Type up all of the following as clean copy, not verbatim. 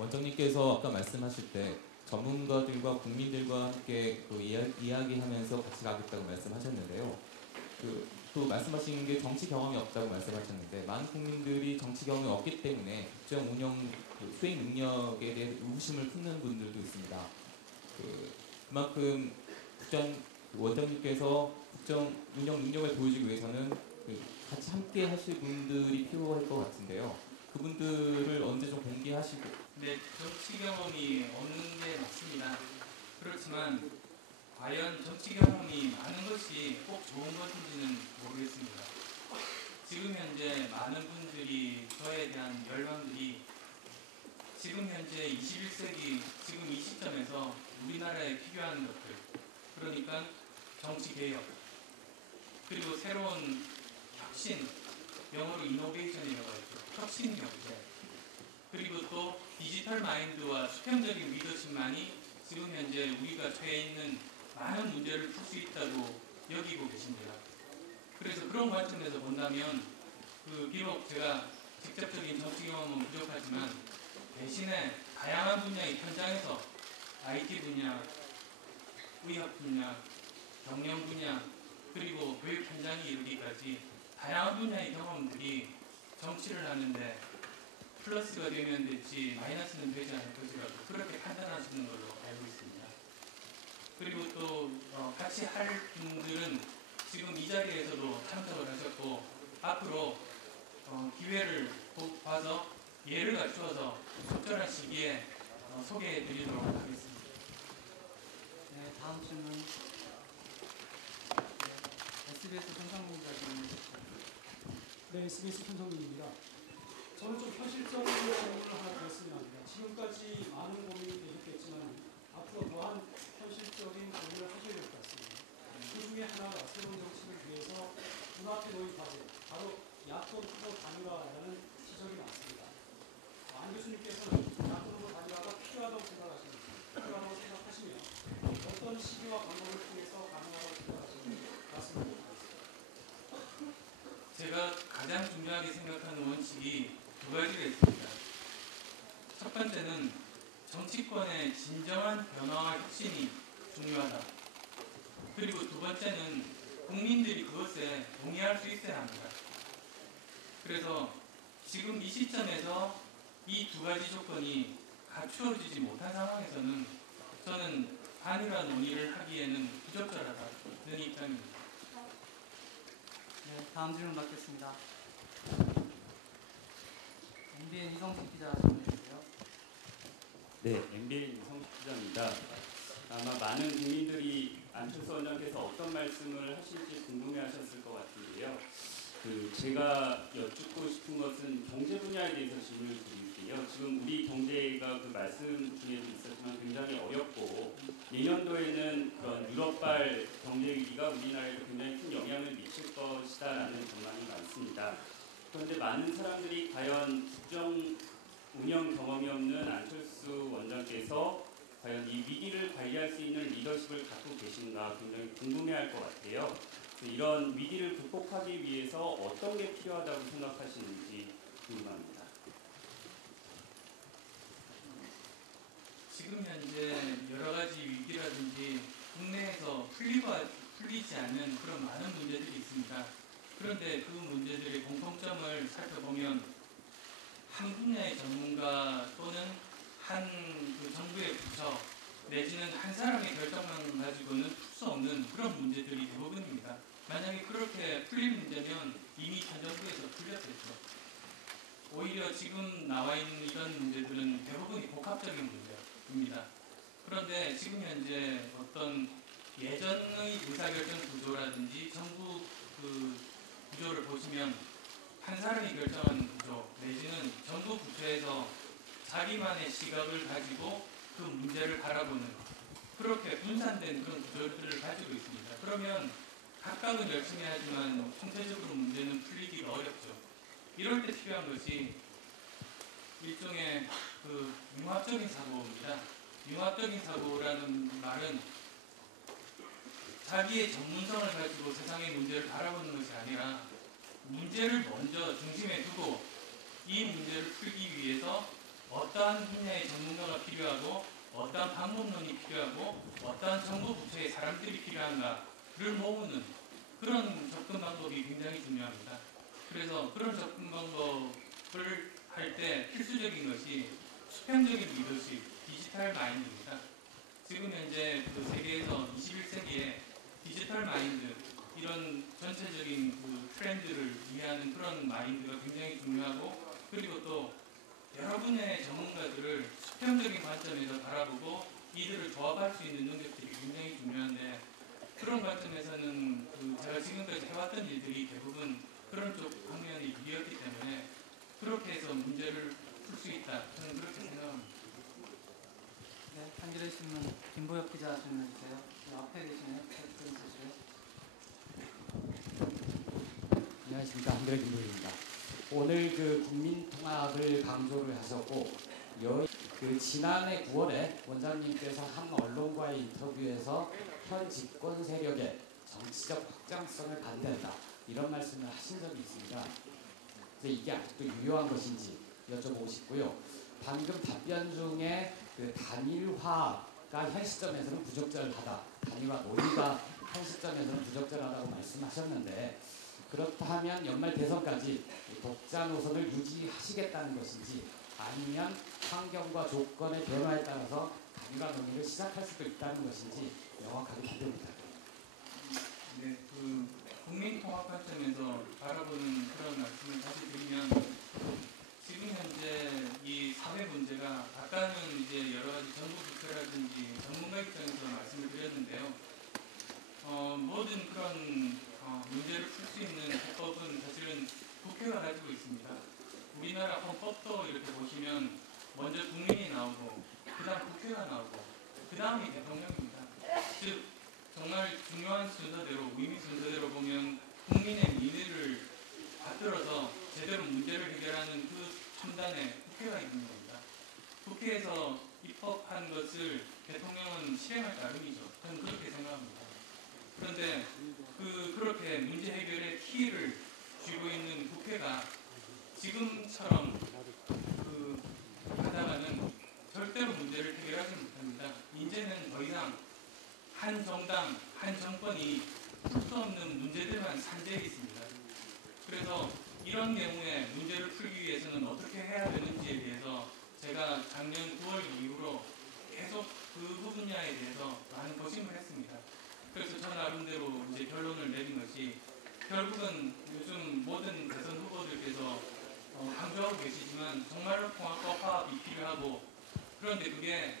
원장님께서 아까 말씀하실 때 전문가들과 국민들과 함께 또 이야기하면서 같이 가겠다고 말씀하셨는데요. 또 말씀하신 게 정치 경험이 없다고 말씀하셨는데 많은 국민들이 정치 경험이 없기 때문에 국정 운영 수행 능력에 대해 의구심을 품는 분들도 있습니다. 그만큼 원장님께서 국정 운영 능력을 보여주기 위해서는 같이 함께 하실 분들이 필요할 것 같은데요. 그분들을 언제 좀 공개하시고. 네, 정치 경험이 없는 게 맞습니다. 그렇지만 과연 정치 경험이 많은 것이 꼭 좋은 것인지는 모르겠습니다. 지금 현재 많은 분들이 저에 대한 열망들이 지금 현재 21세기 지금 이 시점에서 우리나라에 필요한 것들, 그러니까 정치 개혁, 그리고 새로운 혁신, 영어로 이노베이션이라고 하죠. 혁신 경제, 그리고 또 디지털 마인드와 수평적인 리더십만이 지금 현재 우리가 처해 있는 많은 문제를 풀 수 있다고 여기고 계십니다. 그래서 그런 관점에서 본다면 비록 제가 직접적인 정치 경험은 부족하지만 대신에 다양한 분야의 현장에서 IT 분야, 의학 분야, 경영 분야, 그리고 교육 현장에 이르기까지 다양한 분야의 경험들이 정치를 하는데 플러스가 되면 될지 마이너스는 되지 않을 것이라고 그렇게 판단하시는 걸로 알고 있습니다. 그리고 또 같이 할 분들은 지금 이 자리에서도 참석을 하셨고 앞으로 기회를 봐서 예를 갖추어서 적절한 시기에 소개해 드리도록 하겠습니다. 네, 다음 질문. SBS 손상민 기자님. 네, SBS 손상민입니다. 저는 좀 현실적인 질문을 하나 드렸으면 합니다. 지금까지 많은 고민이 되셨겠지만 앞으로 더한 현실적인 고민을 하셔야 될 것 같습니다. 그 중에 하나가 새로운 정치를 위해서 눈앞에 놓인 과제, 바로 야권 후보 단일화라는 지적이 많습니다. 안 교수님께서는 야권 후보 단일화가 필요하다고 생각하시며 어떤 시기와 방법을 통해서 가능하다고 생각하시는지 말씀해 주시겠습니다. 제가 가장 중요하게 생각하는 원칙이 두 가지가 있습니다. 첫 번째는 정치권의 진정한 변화와 혁신이 중요하다. 그리고 두 번째는 국민들이 그것에 동의할 수 있어야 합니다. 그래서 지금 이 시점에서 이 두 가지 조건이 갖추어지지 못한 상황에서는 저는 단일화 논의를 하기에는 부적절하다는 입장입니다. 네, 다음 질문 받겠습니다. MBN 이성식 기자 질문해 주세요. 네, MBN 이성식 기자입니다. 아마 많은 국민들이 안철수 원장께서 어떤 말씀을 하실지 궁금해하셨을 것 같은데요. 제가 여쭙고 싶은 것은 경제 분야에 대해서 질문을 드릴게요. 지금 우리 경제가 그 말씀 중에도 있었지만 굉장히 어렵고 내년도에는 그런 유럽발 경제 위기가 우리나라에도 굉장히 큰 영향을 미칠 것이다라는 전망이 많습니다. 그런데 많은 사람들이 과연 국정 운영 경험이 없는 안철수 원장께서 과연 이 위기를 관리할 수 있는 리더십을 갖고 계신가 굉장히 궁금해할 것 같아요. 이런 위기를 극복하기 위해서 어떤 게 필요하다고 생각하시는지 궁금합니다. 지금 현재 여러 가지 위기라든지 국내에서 풀리지 않는 그런 많은 문제들이 있습니다. 그런데 그 문제들의 공통점을 살펴보면 한 분야의 전문가 또는 한 그 정부의 부처 내지는 한 사람의 결정만 가지고는 풀 수 없는 그런 문제들이 대부분입니다. 만약에 그렇게 풀릴 문제면 이미 전 정부에서 풀렸겠죠. 오히려 지금 나와 있는 이런 문제들은 대부분이 복합적인 문제입니다. 그런데 지금 현재 어떤 예전의 의사결정 구조라든지 정부 그 구조를 보시면 한 사람이 결정하는 구조 내지는 정부 부처에서 자기만의 시각을 가지고 그 문제를 바라보는 그렇게 분산된 그런 구조들을 가지고 있습니다. 그러면 각각은 열심히 하지만 총체적으로 문제는 풀리기가 어렵죠. 이럴 때 필요한 것이 일종의 그 융합적인 사고입니다. 융합적인 사고라는 말은 자기의 전문성을 가지고 세상의 문제를 바라보는 것이 아니라 문제를 먼저 중심에 두고 이 문제를 풀기 위해서 어떠한 분야의 전문가가 필요하고 어떠한 방법론이 필요하고 어떠한 정부 부처의 사람들이 필요한가를 모으는 그런 접근 방법이 굉장히 중요합니다. 그래서 그런 접근 방법을 할 때 필수적인 것이 수평적인 리더십, 디지털 마인드입니다. 지금 현재 그 세계에서 21세기에 디지털 마인드, 이런 전체적인 그 트렌드를 이해하는 그런 마인드가 굉장히 중요하고, 그리고 또 여러 분야의 전문가들을 수평적인 관점에서 바라보고 이들을 조합할 수 있는 능력들이 굉장히 중요한데, 그런 관점에서는 그 제가 지금까지 해왔던 일들이 대부분 그런 쪽 방면이 유리했기 때문에 그렇게 해서 문제를 풀 수 있다, 저는 그렇게 생각합니다. 네, 한겨레 신문 김보혁 기자 질문해 주세요. 네, 앞에 계시네요. 댓글 주세요. 안녕하십니까, 한겨레 김보혁입니다. 오늘 그 국민 통합을 강조를 하셨고, 그 지난해 9월에 원장님께서 한 언론과의 인터뷰에서 현 집권 세력의 정치적 확장성을 반대한다, 이런 말씀을 하신 적이 있습니다. 그래서 이게 아직도 유효한 것인지 여쭤보고 싶고요. 방금 답변 중에 그 단일화가 현 시점에서는 부적절하다, 단일화 논의가 현 시점에서는 부적절하다고 말씀하셨는데, 그렇다면 연말 대선까지 독자 노선을 유지하시겠다는 것인지, 아니면 환경과 조건의 변화에 따라서 단일화 논의를 시작할 수도 있다는 것인지 명확하게 답변 부탁드립니다. 네, 그 국민 통합 관점에서 바라보는 그런 말씀을 다시 드리면, 지금 현재 이 사회 문제가, 아까는 이제 여러 가지 정부 부처라든지 전문가 입장에서 말씀을 드렸는데요. 모든 그런 문제를 풀 수 있는 해법은 사실은 국회가 가지고 있습니다. 우리나라 헌법도 이렇게 보시면 먼저 국민이 나오고 그 다음 국회가 나오고 그 다음이 대통령입니다. 즉 정말 중요한 순서대로, 의미 순서대로 보면 국민의 민의를 받들어서 제대로 문제를 해결하는 그 첨단에 국회가 있는 겁니다. 국회에서 입법한 것을 대통령은 실행할 따름이죠. 저는 그렇게 생각합니다. 그런데 그렇게 문제 해결의 키를 쥐고 있는 국회가 지금처럼 하다가는 절대로 문제를 해결하지 못합니다. 이제는 더 이상 한 정당, 한 정권이 풀 수 없는 문제들만 산재해 있습니다. 그래서 이런 경우에 문제를 풀기 위해서는 어떻게 해야 되는지에 대해서 제가 작년 9월 이후로 계속 그 분야에 대해서 많은 고심을 했습니다. 그래서 저 나름대로 이제 결론을 내린 것이, 결국은 요즘 모든 대선 후보들께서 강조하고 계시지만 정말로 통합과 화합이 필요하고, 그런데 그게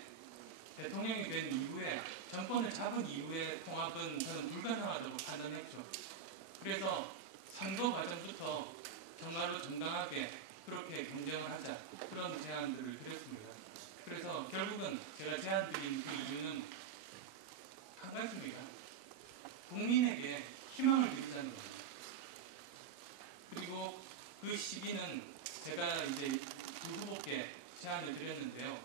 대통령이 된 이후에, 정권을 잡은 이후에 통합은 저는 불가능하다고 판단했죠. 그래서 선거 과정부터 정말로 정당하게 그렇게 경쟁을 하자, 그런 제안들을 드렸습니다. 그래서 결국은 제가 제안 드린 그 이유는 한 가지입니다. 국민에게 희망을 드리자는 겁니다. 그리고 그 시기는 제가 이제 두 후보께 제안을 드렸는데요.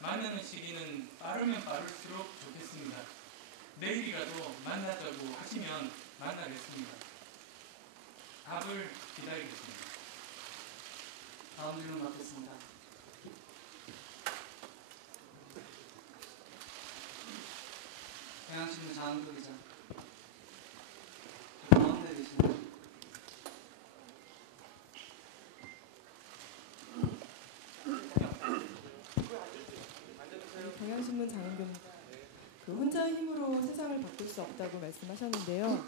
만나는 시기는 빠르면 빠를수록 좋겠습니다. 내일이라도 만나자고 하시면 만나겠습니다. 답을 기다리겠습니다. 다음 질문 받겠습니다. 경향신문 장항도 기자. 저 가운데 계시네요. 경향신문 장은경입니다. 혼자의 힘으로 세상을 바꿀 수 없다고 말씀하셨는데요.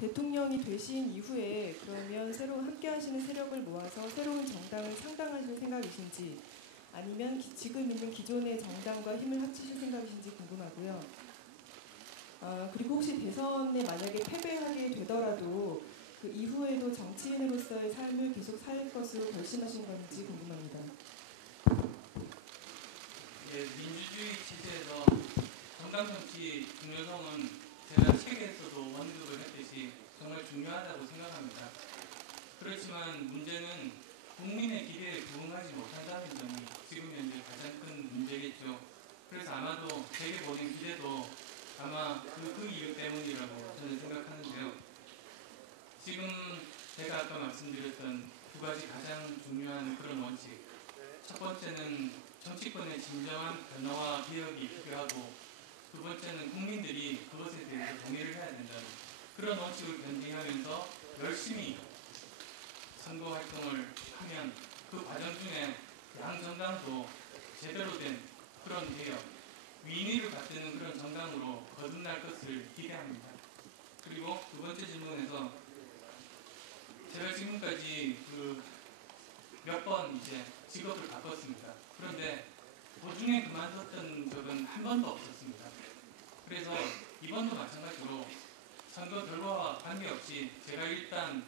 대통령이 되신 이후에 그러면 새로운 함께 하시는 세력을 모아서 새로운 정당을 창당하실 생각이신지, 아니면 지금 있는 기존의 정당과 힘을 합치실 생각이신지 궁금하고요. 그리고 혹시 대선에 만약에 패배하게 되더라도 그 이후에도 정치인으로서의 삶을 계속 살 것으로 결심하신 건지 궁금합니다. 예, 민주주의 체제에서 정당 정치 중요성은 제가 책에서도 언급을 했듯이 정말 중요하다고 생각합니다. 그렇지만 문제는 국민의 기대에 부응하지 못한다는 점이 지금 현재 가장 큰 문제겠죠. 그래서 아마도 제게 보낸 기대도 아마 그 이유 때문이라고 저는 생각하는데요. 지금 제가 아까 말씀드렸던 두 가지 가장 중요한 그런 원칙, 첫 번째는 정치권의 진정한 변화와 개혁이 필요하고 두 번째는 국민들이 그것에 대해서 동의를 해야 된다는 그런 원칙을 견지하면서 열심히 선거 활동을 하면 그 과정 중에 양 정당도 제대로 된 그런 개혁, 위인위를 받드는 그런 정당으로 거듭날 것을 기대합니다. 그리고 두 번째 질문에서 제가 지금까지 몇 번 이제 직업을 바꿨습니다. 그런데 도중에 그만뒀던 적은 한 번도 없었습니다. 그래서 이번도 마찬가지로 선거 결과와 관계없이 제가 일단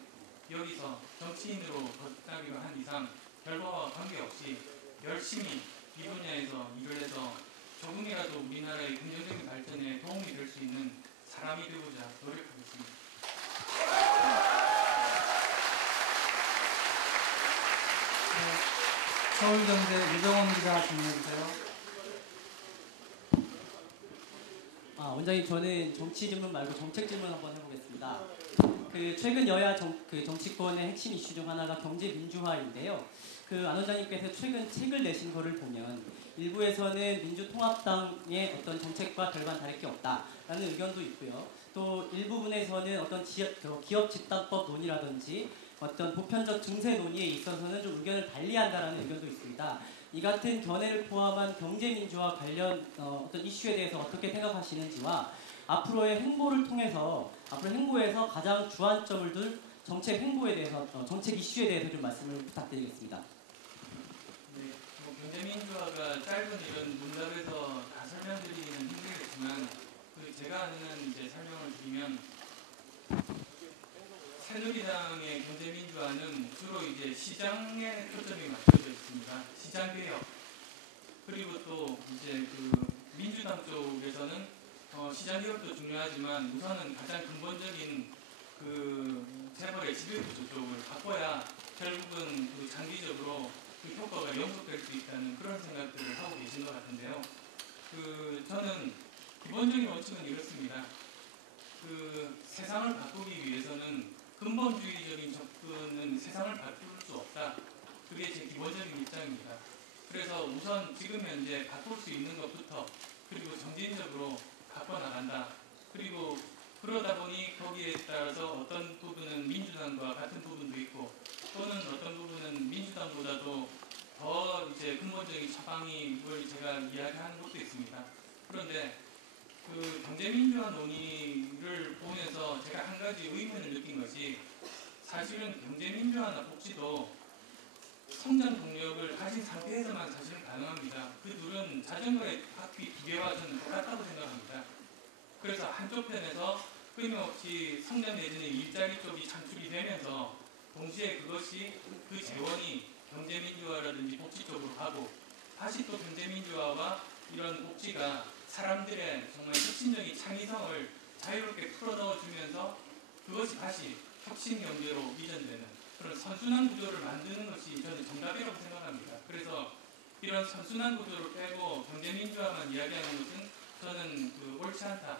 여기서 정치인으로 거듭나기로 한 이상 결과와 관계없이 열심히 이 분야에서 일을 해서 조금이라도 우리나라의 긍정적인 발전에 도움이 될 수 있는 사람이 되고자 노력하겠습니다. 서울경제 유정원 기자 질문해주세요. 원장님, 저는 정치 질문 말고 정책 질문 한번 해보겠습니다. 최근 여야 정치권의 핵심 이슈 중 하나가 경제 민주화인데요. 안 원장님께서 최근 책을 내신 거를 보면 일부에서는 민주통합당의 어떤 정책과 별반 다를 게 없다라는 의견도 있고요. 또 일부분에서는 어떤 기업 집단법 논의라든지 어떤 보편적 증세 논의에 있어서는 좀 의견을 달리한다라는 의견도 있습니다. 이 같은 견해를 포함한 경제민주화 관련 어떤 이슈에 대해서 어떻게 생각하시는지와 앞으로의 행보를 통해서 앞으로 행보에서 가장 주안점을 둘 정책 행보에 대해서 정책 이슈에 대해서 좀 말씀을 부탁드리겠습니다. 네, 경제민주화가 짧은 이런 문답에서 다 설명드리기는 힘들겠지만 제가 아는 이제 설명을 드리면 새누리당의 경제민주화는 주로 이제 시장에 초점이 맞춰져 있습니다. 시장 개혁 그리고 또 이제 민주당 쪽에서는 시장 개혁도 중요하지만 우선은 가장 근본적인 재벌의 지배구조 쪽을 바꿔야 결국은 장기적으로 효과가 연속될 수 있다는 그런 생각들을 하고 계신 것 같은데요. 저는 기본적인 원칙은 이렇습니다. 세상을 바꾸기 위해서는 근본주의적인 접근은 세상을 바꿀 수 없다. 그게 제 기본적인 입장입니다. 그래서 우선 지금 현재 바꿀 수 있는 것부터 그리고 점진적으로 바꿔나간다. 그리고 그러다 보니 거기에 따라서 어떤 부분은 민주당과 같은 부분도 있고 또는 어떤 부분은 민주당보다도 더 이제 근본적인 처방임을 제가 이야기하는 것도 있습니다. 그런데 경제민주화 논의를 보면서 제가 한 가지 의문을 느낀 것이 사실은 경제민주화나 복지도 성장 동력을 가진 상태에서만 사실은 가능합니다. 그 둘은 자전거의 바퀴 두 개와 저는 똑같다고 생각합니다. 그래서 한쪽 편에서 끊임없이 성장 내지는 일자리 쪽이 창출이 되면서 동시에 그것이 그 재원이 경제민주화라든지 복지 쪽으로 가고 다시 또 경제민주화와 이런 복지가 사람들의 정말 혁신적인 창의성을 자유롭게 풀어넣어주면서 그것이 다시 혁신 경제로 이전되는 그런 선순환 구조를 만드는 것이 저는 정답이라고 생각합니다. 그래서 이런 선순환 구조를 빼고 경제민주화만 이야기하는 것은 저는 옳지 않다.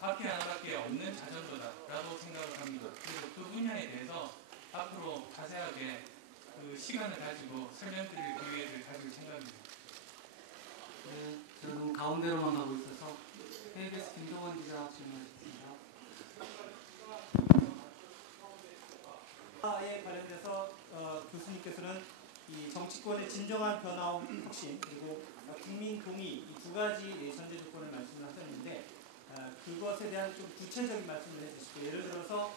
바퀴 하나밖에 없는 자전거다라고 생각을 합니다. 그리고 그 분야에 대해서 앞으로 자세하게 시간을 가지고 설명드릴 기회를 가질 생각입니다. 네, 저는 가운데로만 가고 있어서 KBS 김동원 기자 질문했습니다. 에 관련돼서 교수님께서는 이 정치권의 진정한 변화와 혁신 그리고 국민 동의 이 두 가지 전제 조건을 말씀을 하셨는데 그것에 대한 좀 구체적인 말씀을 해주시고 예를 들어서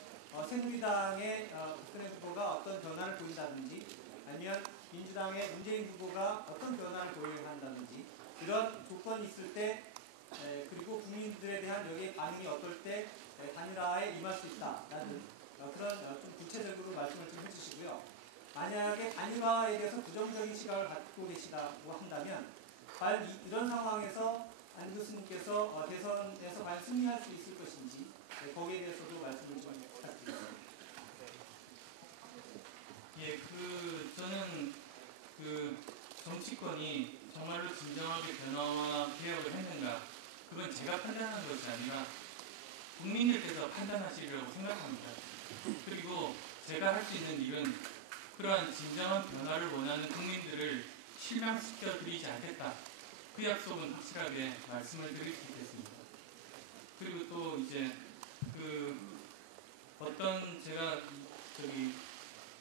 새누리당의 박근혜 후보가 어떤 변화를 보인다든지 아니면 민주당의 문재인 후보가 어떤 변화를 보여야 한다든지 이런 조건이 있을 때 그리고 국민들에 대한 여기에 반응이 어떨 때 단일화에 임할 수 있다라는 그런 좀 구체적으로 말씀을 좀 해주시고요. 만약에 단일화에 대해서 부정적인 시각을 갖고 계시다고 한다면 과연 이런 상황에서 안 교수님께서 대선에서 과연 승리할 수 있을 것인지 거기에 대해서도 말씀을 좀 부탁드립니다. 예, 저는 정치권이 정말로 진정하게 변화와 개혁을 했는가 그건 제가 판단하는 것이 아니라 국민들께서 판단하시리라고 생각합니다. 그리고 제가 할 수 있는 일은 그러한 진정한 변화를 원하는 국민들을 실망시켜 드리지 않겠다. 그 약속은 확실하게 말씀을 드릴 수 있겠습니다. 그리고 또 이제 그 어떤 제가 저기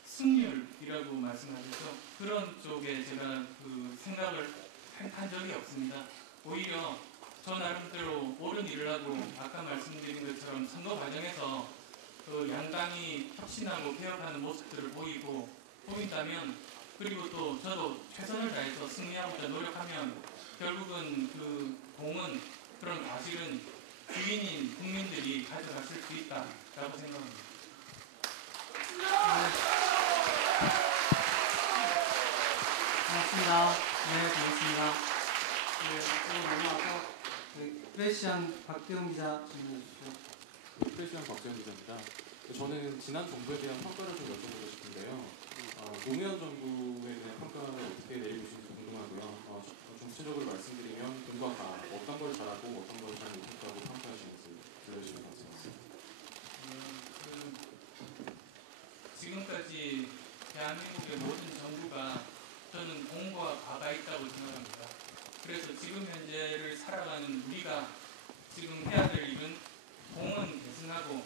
승률이라고 말씀하셔서 그런 쪽에 제가 그 생각을 한 적이 없습니다. 오히려 저 나름대로 옳은 일을 하고 아까 말씀드린 것처럼 선거 과정에서 그 양당이 혁신하고 개혁하는 모습들을 보인다면 그리고 또 저도 최선을 다해서 승리하고자 노력하면 결국은 그 공은 그런 과실은 주인인 국민들이 가져가실 수 있다라고 생각합니다. 고맙습니다. 네, 고맙습니다. 네, 그리고 넘어와서 프레시안 박대웅 기자 질문해 주시죠. 프레시안 박재현 기자입니다. 저는 지난 정부에 대한 평가를 좀 여쭤보고 싶은데요. 노무현 정부에 대한 평가를 어떻게 내리시는지 궁금하고요. 좀 구체적으로 말씀드리면 금과 가 어떤 걸 잘하고 어떤 걸 잘 못했다고 평가하시는지 들려주시면 감사하겠습니다. 지금까지 대한민국의 모든 정부가 저는 공과 과가 있다고 생각합니다. 그래서 지금 현재를 살아가는 우리가 지금 해야 될 일은 공은 계승하고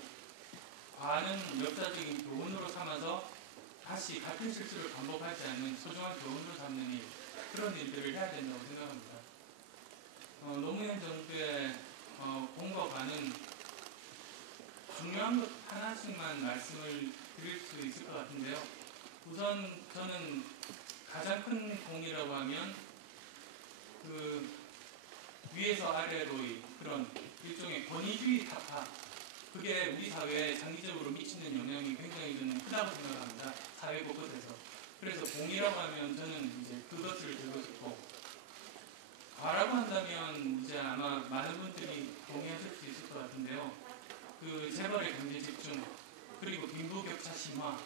과는 역사적인 교훈으로 삼아서 다시 같은 실수를 반복하지 않는 소중한 교훈으로 삼는 일, 그런 일들을 해야 된다고 생각합니다. 노무현 정부의 공과 과는 중요한 것 하나씩만 말씀을 드릴 수 있을 것 같은데요. 우선 저는 가장 큰 공이라고 하면 그 위에서 아래로의 그런 일종의 권위주의 타파, 그게 우리 사회에 장기적으로 미치는 영향이 굉장히 저는 크다고 생각합니다. 사회 곳곳에서. 그래서 공이라고 하면 저는 이제 그것을 들고 싶고, 과라고 한다면 이제 아마 많은 분들이 동의하실 수 있을 것 같은데요. 그 재벌의 경제 집중, 그리고 빈부격차 심화,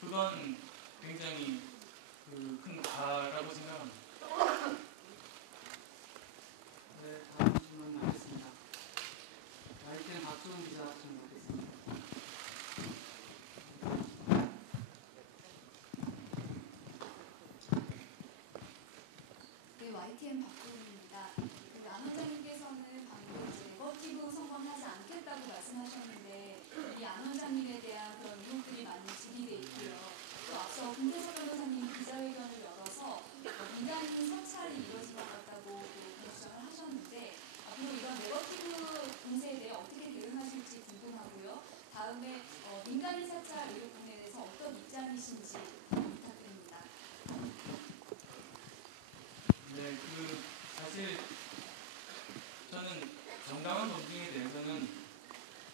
그건 굉장히 큰 과라고 생각합니다. 네, 다음 질문 하겠습니다. YTN 박수훈 기자 질문하겠습니다. 네, YTN 박수훈입니다. 안 원장님께서는 방금 이제 네거티브 선언하지 않겠다고 말씀하셨는데 이 안 원장님에 대한 그런 의혹들이 많이 제기돼 있고요. 또 앞서 김태석 변호사님 기자회견을 열어서 민간인 사찰이 이루어질 것 같다고 그런 주장을 하셨는데 앞으로 이런 네거티브 공세에 대해 어떻게 대응하실지 궁금하고요. 다음에 민간인 사찰 의혹 부분에 대해서 어떤 입장이신지 부탁드립니다. 네, 사실 저는 정당한 검증에 대해서는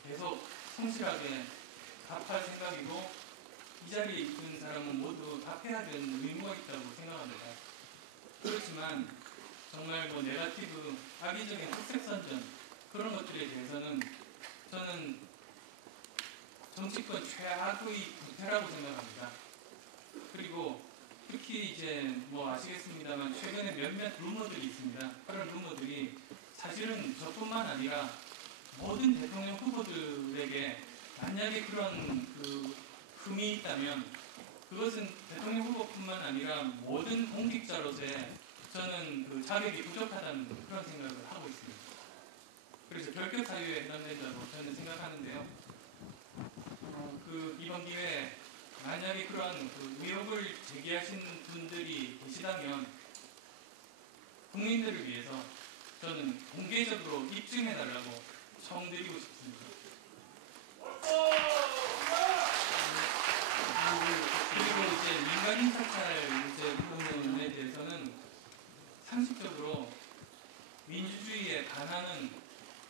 계속 성실하게 답할 생각이고 이 자리에 있는 사람은 모두 답해야 되는 의무가 있다고 생각합니다. 그렇지만 정말 네거티브, 악의적인 흑색 선전 그런 것들에 대해서는 저는 정치권 최악의 부패라고 생각합니다. 그리고 특히 이제 아시겠습니다만 최근에 몇몇 루머들이 있습니다. 그런 루머들이 사실은 저뿐만 아니라 모든 대통령 후보들에게 만약에 그런 흠이 있다면 그것은 대통령 후보뿐만 아니라 모든 공직자로서의 저는 자격이 부족하다는 그런 생각을 하고 있습니다. 그래서 결격 사유에 해당된다고 저는 생각하는데요. 이번 기회에 만약에 그러한 의혹을 제기하신 분들이 계시다면 국민들을 위해서 저는 공개적으로 입증해달라고 청드리고 싶습니다. 그리고 이제 민간인 사찰 부분에 대해서는 상식적으로 민주주의에 반하는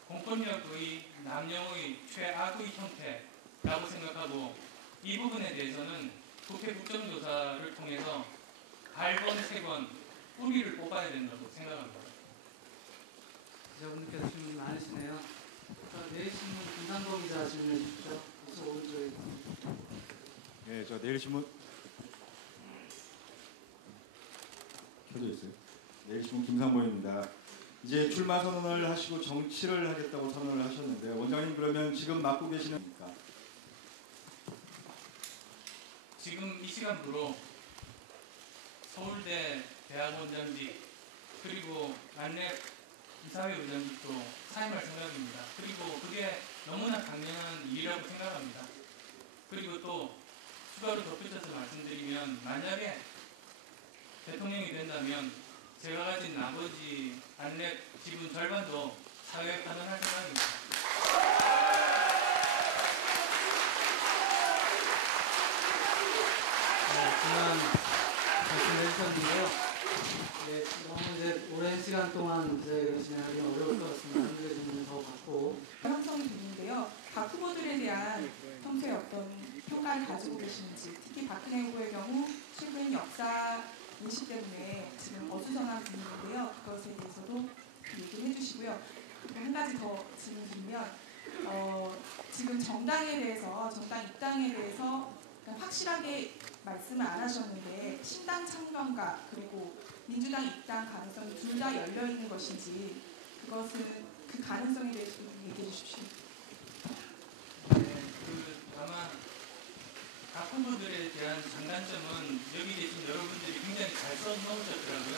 공권력의 남용의 최악의 형태라고 생각하고 이 부분에 대해서는 국회 국정조사를 통해서 발권, 세권, 뿌리를 뽑아야 된다고 생각합니다. 기자분들께서 질문이 많으시네요. 내일신문 김상범 기자 질문해 주십시오. 우선 오른쪽에. 네, 저 내일신문 켜져 있어요. 내일신문 김상범입니다. 이제 출마 선언을 하시고 정치를 하겠다고 선언을 하셨는데 원장님 그러면 지금 맡고 계시는 겁니까? 지금 이 시간부로 서울대 대학원장직 그리고 안랩 이사회 의장직도 사임할 생각입니다. 그리고 그게 너무나 당연한 일이라고 생각합니다. 그리고 또 추가로 덧붙여서 말씀드리면 만약에 대통령이 된다면 제가 가진 나머지 안랩 지분 절반도 사회에 환원할 생각입니다. 중요한 말씀을 해주셨는데요. 네, 너무 이제 오랜 시간 동안 이제 진행하기는 어려울 것 같습니다. 한두 질문 더 받고. 형성이 되는데요. 각 후보들에 대한 평소에 어떤 평가를 가지고 계시는지, 특히 박근혜 후보의 경우 최근 역사 인식 때문에 지금 어수선한 분위기인데요. 그것에 대해서도 얘기를 해주시고요. 그리고 한 가지 더 질문 드리면 지금 정당에 대해서, 정당 입당에 대해서 확실하게 말씀을 안 하셨는데 신당 창당과 그리고 민주당 입당 가능성이 둘 다 열려 있는 것인지 그것은 그 가능성에 대해서 좀 얘기해 주십시오. 네, 아마 각 후보들에 대한 장단점은 여기 계신 여러분들이 굉장히 잘 써놓으셨더라고요.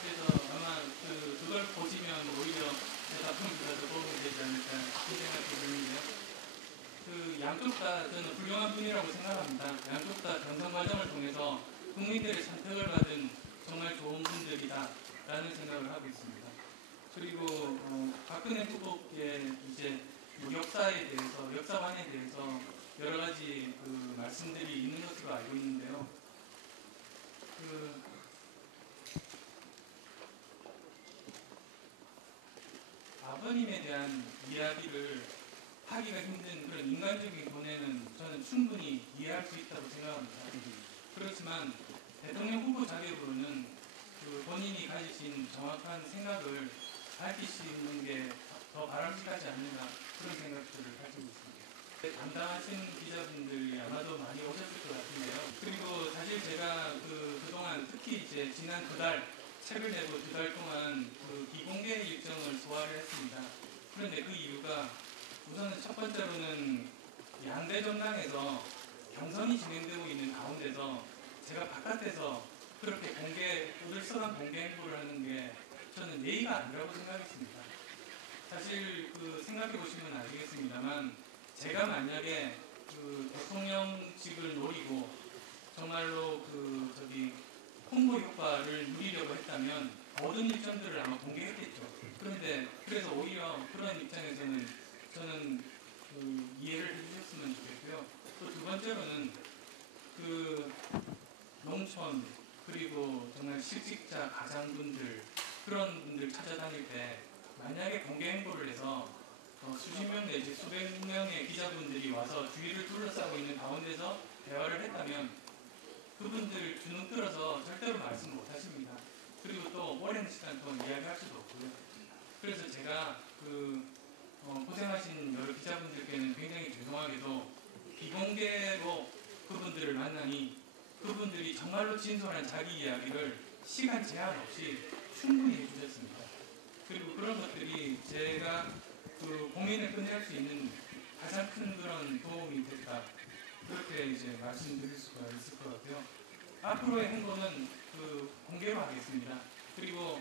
그래서 아마 그걸 보시면 오히려 작품보다 더 도움이 되지 않을까 생각이 드는데요. 양쪽 다 저는 훌륭한 분이라고 생각합니다. 양쪽 다 경선 과정을 통해서 국민들의 선택을 받은 정말 좋은 분들이다라는 생각을 하고 있습니다. 그리고 박근혜 후보께 이제 역사에 대해서, 역사관에 대해서 여러 가지 말씀들이 있는 것으로 알고 있는데요. 아버님에 대한 이야기를 하기가 힘든 그런 인간적인 고뇌는 저는 충분히 이해할 수 있다고 생각합니다. 그렇지만 대통령 후보 자격으로는 본인이 가지신 정확한 생각을 밝히시는 게 더 바람직하지 않는가 그런 생각들을 가지고 있습니다. 담당하신 기자분들이 아마도 많이 오셨을 것 같은데요. 그리고 사실 제가 그동안 특히 이제 지난 2달 책을 내고 2달 동안 비공개 일정을 소화를 했습니다. 그런데 그 이유가 우선은 첫 번째로는 양대 정당에서 경선이 진행되고 있는 가운데서 제가 바깥에서 그렇게 오들서한 공개 행보를 하는 게 저는 예의가 아니라고 생각했습니다. 사실 생각해 보시면 아시겠습니다만 제가 만약에 대통령직을 노리고 정말로 홍보 효과를 누리려고 했다면 모든 일정들을 아마 공개했겠죠. 그런데 그래서 오히려 그런 입장에서는 저는 이해를 해주셨으면 좋겠고요. 또 두 번째로는 농촌 그리고 정말 실직자 가장분들 그런 분들 찾아다닐 때 만약에 공개 행보를 해서 수십 명 내지 수백 명의 기자분들이 와서 주위를 둘러싸고 있는 가운데서 대화를 했다면 그분들 주눅 들어서 절대로 말씀 못 하십니다. 그리고 또 오랜 시간 동안 이야기할 수도 없고요. 그래서 제가 고생하신 여러 기자분들께는 굉장히 죄송하게도 비공개로 그분들을 만나니 그분들이 정말로 진솔한 자기 이야기를 시간 제한 없이 충분히 해주셨습니다. 그리고 그런 것들이 제가 고민을 끝낼 수 있는 가장 큰 그런 도움이 됐다. 그렇게 이제 말씀드릴 수가 있을 것 같아요. 앞으로의 행보는 공개로 하겠습니다. 그리고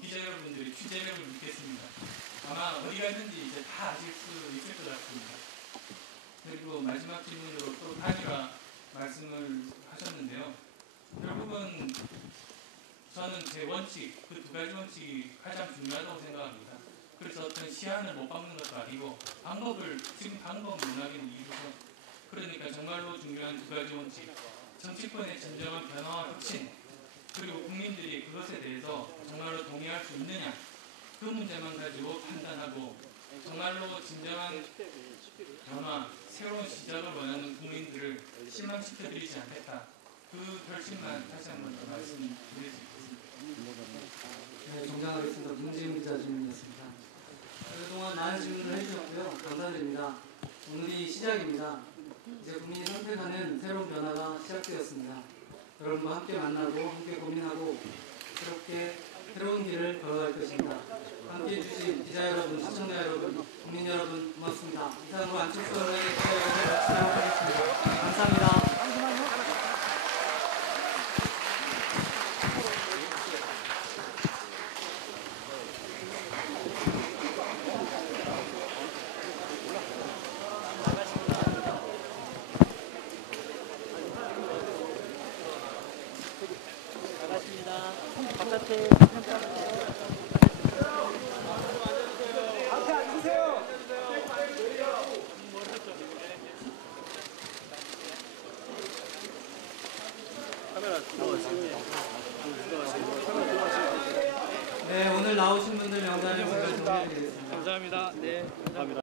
기자 여러분들이 취재력을 믿겠습니다. 아마 어디가 있는지 이제 다 아실 수 있을 것 같습니다. 그리고 마지막 질문으로 또 단일화 말씀을 하셨는데요. 결국은 저는 제 원칙, 그 2가지 원칙이 가장 중요하다고 생각합니다. 그래서 어떤 시한을 못 박는 것도 아니고 지금 방법 문학인 이유서 그러니까 정말로 중요한 2가지 원칙, 정치권의 진정한 변화와 혁신, 그리고 국민들이 그것에 대해서 정말로 동의할 수 있느냐 그 문제만 가지고 판단하고 정말로 진정한 변화, 새로운 시작을 원하는 국민들을 실망시켜드리지 않겠다. 그 결심만 다시 한번 더 말씀드릴 수 있겠습니다. 네, 정장하겠습니다. 문지은 기자 질문이었습니다. 그동안 많은 질문을 해주셨고요. 감사드립니다. 오늘이 시작입니다. 이제 국민이 선택하는 새로운 변화가 시작되었습니다. 여러분과 함께 만나고 함께 고민하고 그렇게 새로운 길을 걸어갈 것입니다. 함께해 주신 기자 여러분, 시청자 여러분, 국민 여러분 고맙습니다. 이상으로 안철수 의원의 기자 여러분을 마치도록 하겠습니다. 감사합니다. 네, 오늘 나오신 분들 명단을 정리해드리겠습니다. 감사합니다. 네, 감사합니다.